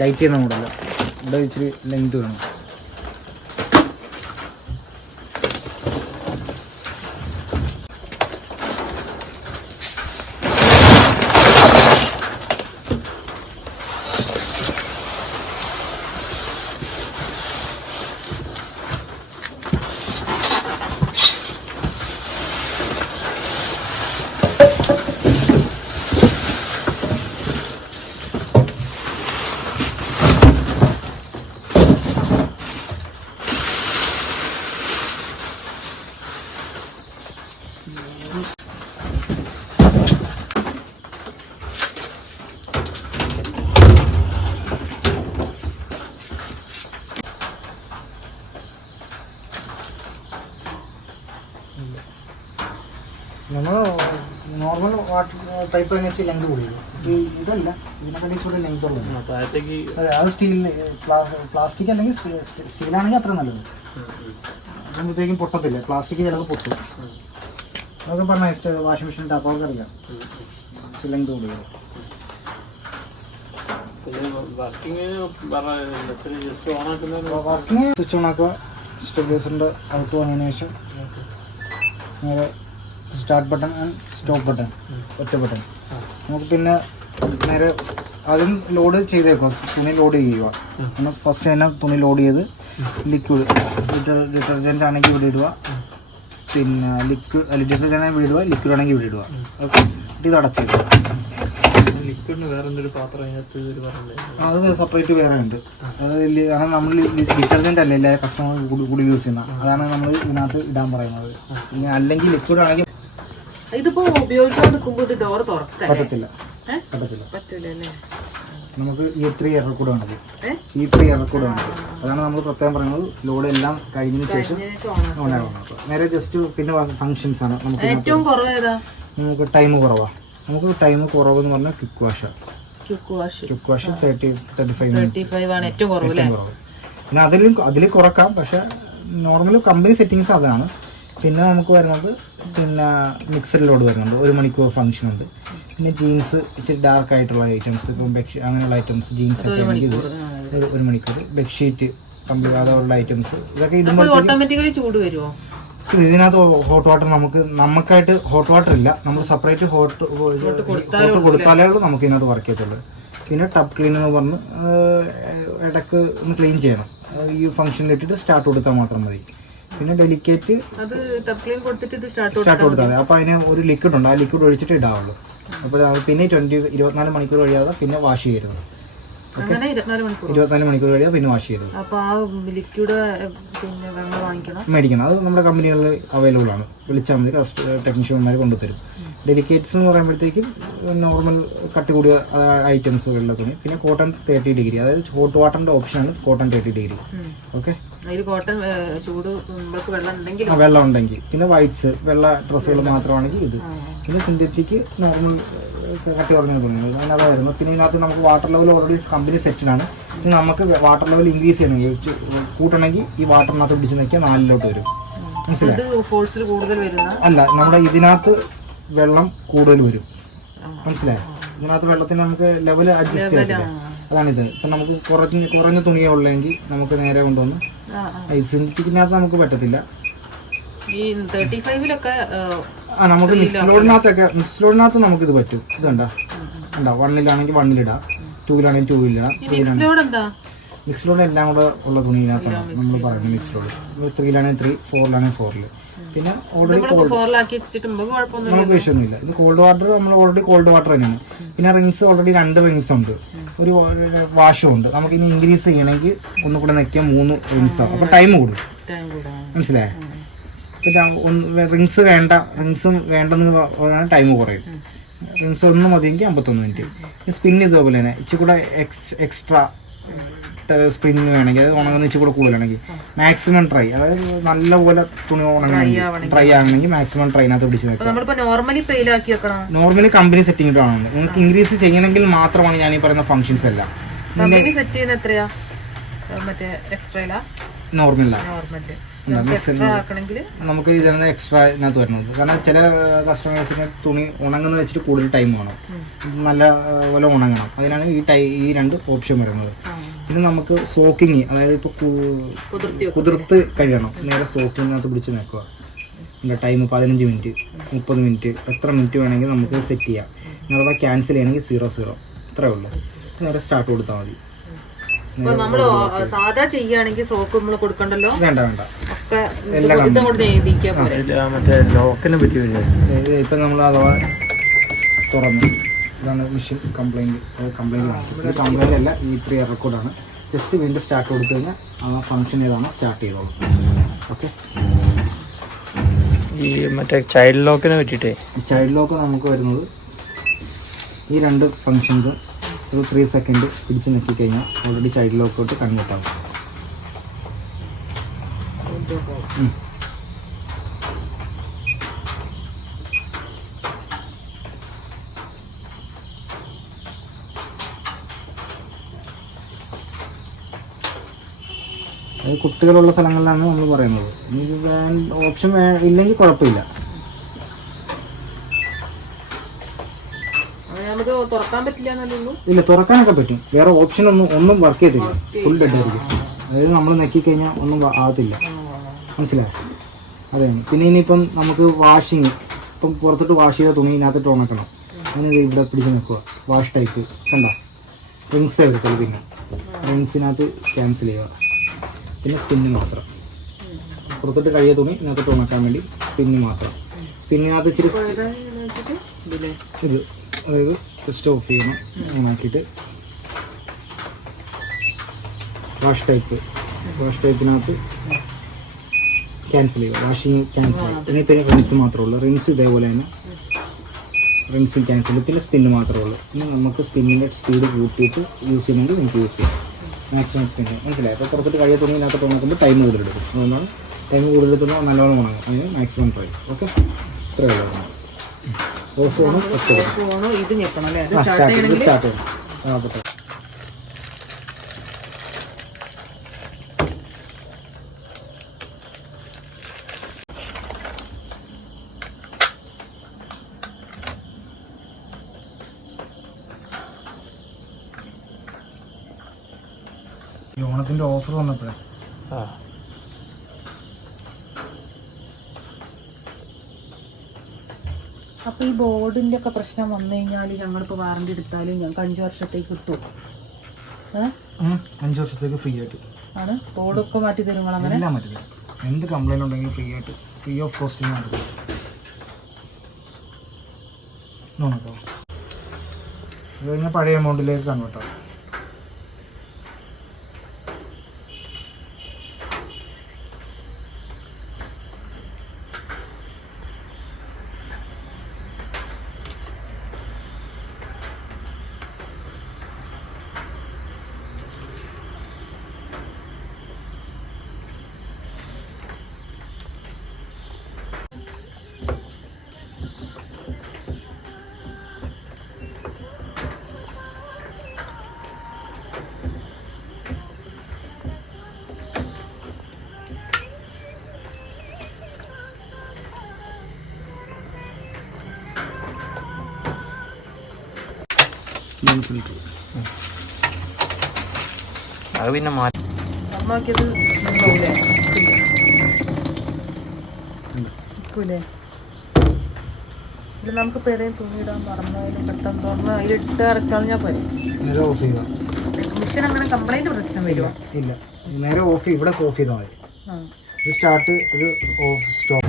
Tight ചെയ്യുന്ന മോഡല്ല. ഇവിടെ ഇച്ചിരി ലെങ്ത് വേണം. നമ്മൾ നോർമൽ ടൈപ്പ് എന്ന് വെച്ചാൽ ലെങ്ത് കൂടിയുള്ളൂ. ഇതല്ല, ഇതിനെക്കാട്ടി കൂടി ലെങ്ത് ഉള്ളത്. അത് സ്റ്റീലിന് പ്ലാസ്റ്റിക് അല്ലെങ്കിൽ സ്റ്റീലാണെങ്കിൽ അത്ര നല്ലത്. അപ്പോഴത്തേക്കും പൊട്ടത്തില്ല. പ്ലാസ്റ്റിക് ചിലപ്പോൾ പൊട്ടും. അതൊക്കെ പറഞ്ഞാൽ വാഷിംഗ് മെഷീൻ ടാപ്പൊക്കെ അറിയാം. ലെങ്ത് കൂടിയത്. വർക്കിങ് സ്വിച്ച് ഓൺ ആക്കുക. സ്റ്റെബിലൈസറിൻ്റെ ഔട്ട് വന്നതിന് ശേഷം നേരെ start button and stop button, ഒറ്റ ബട്ടൺ. നമുക്ക് പിന്നെ നേരെ ആദ്യം ലോഡ് ചെയ്തേക്കുക. തുണി ലോഡ് ചെയ്യുക. നമ്മൾ ഫസ്റ്റ് തന്നെ തുണി ലോഡ് ചെയ്ത് ലിക്വിഡ് ഡിറ്റർജൻറ്റ് ആണെങ്കിൽ ഇവിടെ ഇടുക. പിന്നെ ഡിറ്റർജൻറ്റ് ആണെങ്കിൽ ഇവിടെ ഇടുക. ലിക്വിഡ് ആണെങ്കിൽ ഇവിടെ ഇടുക. ഓക്കെ, ഇത് അടച്ചിടുക. ലിക്വിഡിന് വേറെ എന്തൊരു പാത്രം അത് സെപ്പറേറ്റ് വേറെ ഉണ്ട്. അതായത് കാരണം നമ്മൾ ഡിറ്റർജൻറ്റ് അല്ലേ എല്ലാ കസ്റ്റമർ കൂടി യൂസ് ചെയ്യുന്ന, അതാണ് നമ്മൾ ഇതിനകത്ത് ഇടാൻ പറയുന്നത്. ഇനി അല്ലെങ്കിൽ ലിക്വിഡ് ആണെങ്കിൽ ഇതിപ്പോ ഉപയോഗിച്ചോണ്ടിരിക്കുമ്പോൾ ഇത് ഡോർ പറ്റത്തില്ല. നമുക്ക് ഈ 3 എറക്കൂടെ വേണ്ടത്. ഈ 3 എറക്കൂടെ വേണ്ടത്. അതാണ് നമ്മൾ പ്രത്യേകം പറയുന്നത്. ലോഡ് എല്ലാം കഴിഞ്ഞതിന് ശേഷം നേരെ ജസ്റ്റ് പിന്നെ ഫങ്ഷൻസ് ആണ്. നമുക്ക് ടൈം കുറവാണ്. നമുക്ക് ടൈം കുറവെന്ന് പറഞ്ഞാൽ ക്വിക്ക് വാഷ്. ക്വിക്ക് വാഷ് 35 ആണ് ഏറ്റവും കുറവ്. പിന്നെ അതിൽ കുറക്കാം. പക്ഷെ നോർമൽ കമ്പനി സെറ്റിങ്സ് അതാണ്. പിന്നെ നമുക്ക് വരുന്നത് പിന്നെ മിക്സഡ് ലോഡ് വരുന്നുണ്ട്. 1 മണിക്കൂർ ഫംഗ്ഷൻ ഉണ്ട്. പിന്നെ ജീൻസ് ഇച്ചിരി ഡാർക്ക് ആയിട്ടുള്ള ഐറ്റംസ്, ഇപ്പം ബെഡ്ഷീറ്റ് അങ്ങനെയുള്ള ഐറ്റംസ്, ജീൻസ് ഒക്കെ ആണെങ്കിൽ ഇത് 1 മണിക്കൂർ. ബെഡ്ഷീറ്റ് കമ്പ്ലീറ്റ് അതുള്ള ഐറ്റംസ് ഇതൊക്കെ ഇതിനകത്ത് ഹോട്ട് വാട്ടർ നമുക്കായിട്ട് ഹോട്ട് വാട്ടർ ഇല്ല. നമ്മൾ സെപ്പറേറ്റ് ഹോട്ട് കൊടുത്താലേ നമുക്ക് ഇതിനകത്ത് വർക്ക് ചെയ്യത്തുള്ളൂ. പിന്നെ ടബ് ക്ലീൻ എന്ന് പറഞ്ഞ് ഇടയ്ക്ക് ഒന്ന് ക്ലീൻ ചെയ്യണം. ഈ ഫംഗ്ഷനിൽ ഇട്ടിട്ട് സ്റ്റാർട്ട് കൊടുത്താൽ മാത്രം മതി. പിന്നെ ഡെലിക്കേറ്റ് സ്റ്റാർട്ട് കൊടുത്താൽ മതി. അപ്പോൾ അതിന് ഒരു ലിക്വിഡ് ഉണ്ട്. ആ ലിക്വിഡ് ഒഴിച്ചിട്ട് ഇടാവുള്ളൂ. അപ്പോൾ പിന്നെ 24 മണിക്കൂർ കഴിയാതെ പിന്നെ വാഷ് ചെയ്യരുത്. 24 മണിക്കൂർ കഴിയാതെ പിന്നെ വാഷ് ചെയ്യരുത്. മേടിക്കണം. അത് നമ്മുടെ കമ്പനികളിൽ അവൈലബിൾ ആണ്. വിളിച്ചാൽ മതി, ടെക്നീഷ്യന്മാർ കൊണ്ടുതരും. ഡെലിക്കേറ്റ്സ് എന്ന് പറയുമ്പോഴത്തേക്കും നോർമൽ കട്ട് കൂടിയ ഐറ്റംസുകളിലെ തുണി. പിന്നെ കോട്ടൺ 30 ഡിഗ്രി, അതായത് ഹോട്ട് വാട്ടറിൻ്റെ ഓപ്ഷനാണ് കോട്ടൺ 30 ഡിഗ്രി. ഓക്കെ, വെള്ളം ഉണ്ടെങ്കിൽ. പിന്നെ വൈറ്റ്സ് വെള്ള ഡ്രസ്സുകൾ മാത്രമാണെങ്കിൽ ഇത്. പിന്നെ സിന്തറ്റിക് നോർമൽ കട്ടി കുറഞ്ഞ തുണികൾ അതിനകത്ത് വരുന്നത്. പിന്നെ ഇതിനകത്ത് നമുക്ക് വാട്ടർ ലെവൽ ഓൾറെഡി കമ്പനി സെറ്റിലാണ്. ഇനി നമുക്ക് വാട്ടർ ലെവൽ ഇൻക്രീസ് ചെയ്യണമെങ്കിൽ കൂട്ടണമെങ്കിൽ ഈ വാട്ടറിനകത്ത് പിടിച്ച് നിൽക്കുക 4 വരും. മനസ്സിലായി? അല്ല, നമ്മുടെ ഇതിനകത്ത് വെള്ളം കൂടുതൽ വരും. മനസ്സിലായി? ഇതിനകത്ത് വെള്ളത്തിന് നമുക്ക് ലെവൽ അഡ്ജസ്റ്റ് ചെയ്തില്ല. അതാണിത്. ഇപ്പം നമുക്ക് കുറഞ്ഞ തുണിയേ ഉള്ളെങ്കിൽ നമുക്ക് നേരെ കൊണ്ടുവന്ന് സിന്തറ്റിക്കിനകത്ത് നമുക്ക് പറ്റത്തില്ല. നമുക്ക് മിക്സ് ലോഡിനകത്ത് നമുക്കിത് പറ്റും. ഇത് കണ്ടോ 1-ലാണെങ്കിൽ 1-ലിടാം, 2-ലാണെങ്കിൽ 2-ലിടാം. മിക്സ് ലോഡ് എല്ലാം കൂടെ ഉള്ള തുണിയിനകത്താണ് നമ്മൾ പറയുന്നത് മിക്സ് ലോഡ്. 3-ലാണെങ്കിൽ 3, 4-ലാണെങ്കിൽ 4. പിന്നെ ഓൾറെഡി നമുക്ക് വിഷയമൊന്നുമില്ല. ഇത് കോൾഡ് വാട്ടർ നമ്മൾ ഓൾറെഡി കോൾഡ് വാട്ടർ തന്നെയാണ്. പിന്നെ റിങ്സ് ഓൾറെഡി 2 റിങ്സ് ഉണ്ട്, ഒരു വാഷും ഉണ്ട്. നമുക്ക് ഇനി ഇൻക്രീസ് ചെയ്യണമെങ്കിൽ ഒന്നുകൂടെ നിൽക്കാൻ 3 റിങ്സ് ആവും. അപ്പോൾ ടൈം കൂടും. മനസ്സിലായേ? പിന്നെ റിങ്സും വേണ്ടെന്ന് പറഞ്ഞാൽ ടൈം കുറയും. റിങ്സ് 1 മതിയെങ്കിൽ 51 മിനിറ്റ്. സ്പിൻ ഇതുപോലെ തന്നെ ഇച്ചിരി കൂടെ എക്സ്ട്രാ സ്പിൻ വേണമെങ്കിൽ, അത് ഉണങ്ങുന്ന ഇച്ചിരി കൂടെ കൂടുതലാണെങ്കിൽ മാക്സിമം ട്രൈ, അതായത് നല്ലപോലെ തുണി ഉണങ്ങണമെങ്കിൽ ട്രൈ ആകണമെങ്കിൽ മാക്സിമം ട്രൈനകത്ത് പിടിച്ച് വെക്കാം. നോർമലി കമ്പനി സെറ്റിംഗ് ആണ്. നിങ്ങൾക്ക് ഇൻക്രീസ് ചെയ്യണമെങ്കിൽ മാത്രമാണ് ഞാൻ ഈ പറയുന്ന ഫംഗ്ഷൻസ് എല്ലാം. നോർമലില്ല നമുക്ക് ഇതിന് എക്സ്ട്രാ ഇതിനകത്ത് വരുന്നത്. കാരണം ചില കസ്റ്റമേഴ്സിന് തുണി ഉണങ്ങുന്ന വെച്ചിട്ട് കൂടുതൽ ടൈം വേണം, നല്ല പോലെ ഉണങ്ങണം. അതിനാണ് ഈ രണ്ട് ഓപ്ഷൻ വരുന്നത്. ഇത് നമുക്ക് സോക്കിങ്, അതായത് ഇപ്പോൾ കുതിർത്ത് കഴിയണം, നേരെ സോക്കിങ്ങിനകത്ത് പിടിച്ച് നിൽക്കുക. ഇതിൻ്റെ ടൈം 15 മിനിറ്റ് 30 മിനിറ്റ് എത്ര മിനിറ്റ് വേണമെങ്കിൽ നമുക്ക് സെറ്റ് ചെയ്യാം. അഥവാ ക്യാൻസൽ ചെയ്യണമെങ്കിൽ 0 ഇത്രേ ഉള്ളൂ. നേരെ സ്റ്റാർട്ട് കൊടുത്താൽ മതി. നമ്മള് സാധാ ചെയ്യുകയാണെങ്കിൽ സോക്ക് നമ്മൾ കൊടുക്കണ്ടല്ലോ. വേണ്ട വേണ്ട, ഇപ്പം നമ്മൾ അഥവാ തുറന്നു, ഇതാണ് മെഷീൻ കംപ്ലൈൻറ്റ് അല്ല, ഈ 3 റെക്കോർഡാണ്. ജസ്റ്റ് വീണ്ടും സ്റ്റാർട്ട് കൊടുത്തു കഴിഞ്ഞാൽ ആ ഫംഗ്ഷൻ ഏതാണോ സ്റ്റാർട്ട് ചെയ്തോളൂ. ഓക്കെ. ഈ മറ്റേ ചൈൽഡ് ലോക്കിനെ പറ്റിയിട്ടേ, ചൈൽഡ് ലോക്ക് നമുക്ക് വരുന്നത് ഈ രണ്ട് ഫംഗ്ഷൻസും ഒരു 3 സെക്കൻഡ് പിടിച്ച് നോക്കി കഴിഞ്ഞാൽ ഓൾറെഡി ചൈൽഡ് ലോക്കോട്ട് കൺവേർട്ട് ആവും. അത് കുട്ടികളുള്ള സ്ഥലങ്ങളിലാണ് നമ്മൾ പറയുന്നത്. ഓപ്ഷൻ ഇല്ലെങ്കിൽ കുഴപ്പമില്ല. ഇല്ല, തുറക്കാനൊക്കെ പറ്റും. വേറെ ഓപ്ഷൻ ഒന്നും വർക്ക് ചെയ്തില്ല, ഫുൾ ഡെഡ് ആയിരിക്കും. അതായത് നമ്മൾ നെക്കിക്കഴിഞ്ഞാൽ ഒന്നും ആകത്തില്ല. മനസ്സിലായോ? അതെയാണ്. പിന്നെ ഇനിയിപ്പം നമുക്ക് വാഷിങ്, ഇപ്പം പുറത്തോട്ട് വാഷ് ചെയ്ത തുണി ഇതിനകത്തിട്ട് ഉണക്കണം. അങ്ങനെ ഇവിടെ പിടിച്ച് നിൽക്കുക. വാഷ് ടൈപ്പ് കണ്ട റിങ്സ് എടുത്തുള്ളൂ. പിന്നെ റിങ്സിനകത്ത് ക്യാൻസൽ ചെയ്യുക. പിന്നെ സ്പിന്ന് മാത്രം, പുറത്തോട്ട് കഴിയ തുണി ഇതിനകത്തോട്ട് ഉണക്കാൻ വേണ്ടി സ്പിന്ന് മാത്രം. സ്പിന്നിനകത്ത് ഇച്ചിരി ഇത്, അതായത് ജസ്റ്റ് ഓഫ് ചെയ്യണം. ഓണാക്കിയിട്ട് വാഷ് ടൈപ്പിനകത്ത് ക്യാൻസൽ ചെയ്യുക. വാഷിങ് ക്യാൻസൽ ചെയ്യുക. പിന്നെ പിന്നെ റിങ്സ് മാത്രമേ ഉള്ളൂ. റിങ്സ് ഇതേപോലെ തന്നെ റിങ്സും ക്യാൻസൽ ചെയ്യും. പിന്നെ സ്പിന്ന് മാത്രമേ ഉള്ളൂ. പിന്നെ നമുക്ക് സ്പിന്നിൻ്റെ സ്പീഡ് കൂട്ടിയിട്ട് യൂസ് ചെയ്യണമെങ്കിൽ നമുക്ക് യൂസ് ചെയ്യാം. Maximum spin. മനസ്സിലായി? അപ്പോൾ പുറത്തോട്ട് കഴിയ തുണി ഇതിനകത്ത് ഉണക്കുമ്പോൾ ടൈം കൂടുതലെടുക്കും. അതുകൊണ്ടാണ് ടൈം കൂടുതലെടുത്തുന്ന നല്ലോണം ഉണങ്ങും. അതിന് മാക്സിമം ട്രൈ. ഓക്കെ, ഇത്രയേ ഉള്ളൂ. ഓഫ് ഓണോ ഇത് ഞെക്കണം അല്ലേ? സ്റ്റാർട്ട് ചെയ്യണം. ആ പറ്റും. ഓണത്തിൻ്റെ ഓഫർ വന്നപ്പോഴേ അപ്പൊ ഈ ബോർഡിന്റെ ഒക്കെ പ്രശ്നം വന്നു കഴിഞ്ഞാൽ ഞങ്ങളിപ്പോ വാറണ്ടി എടുത്താലും ഞങ്ങൾക്ക് 5 വർഷത്തേക്ക് കിട്ടും. 5 വർഷത്തേക്ക് ഫ്രീ ആയിട്ട് ആണ്. ബോർഡൊക്കെ മാറ്റി തരും. അങ്ങനെ എല്ലാം മാറ്റി തരും. എന്ത് കംപ്ലൈൻറ്റ് ഉണ്ടെങ്കിലും ഫ്രീ ആയിട്ട്, ഫ്രീ ഓഫ് കോസ്റ്റിന് മാറ്റി തരും. നോക്കോ, ഇത് കഴിഞ്ഞാൽ പഴയ എമൗണ്ടിലേക്ക് കൺവേർട്ട് ആവും. അത് പിന്നെ മാറ്റി നമുക്കിപ്പോ ഏതെങ്കിലും തുണിയിടാൻ പറഞ്ഞാലും പെട്ടെന്ന് തുറന്ന് അതിലിട്ട് അടച്ചാൽ പോരെ. മിഷൻ അങ്ങനെ കംപ്ലൈന്റ് പ്രശ്നം വരുമോ? ഇല്ല, നേരെ ഓഫ്, ഇവിടെ ഓഫ് ചെയ്താൽ മതി. ഇത് സ്റ്റാർട്ട്, ഇത് ഓഫ് സ്റ്റോപ്പ്.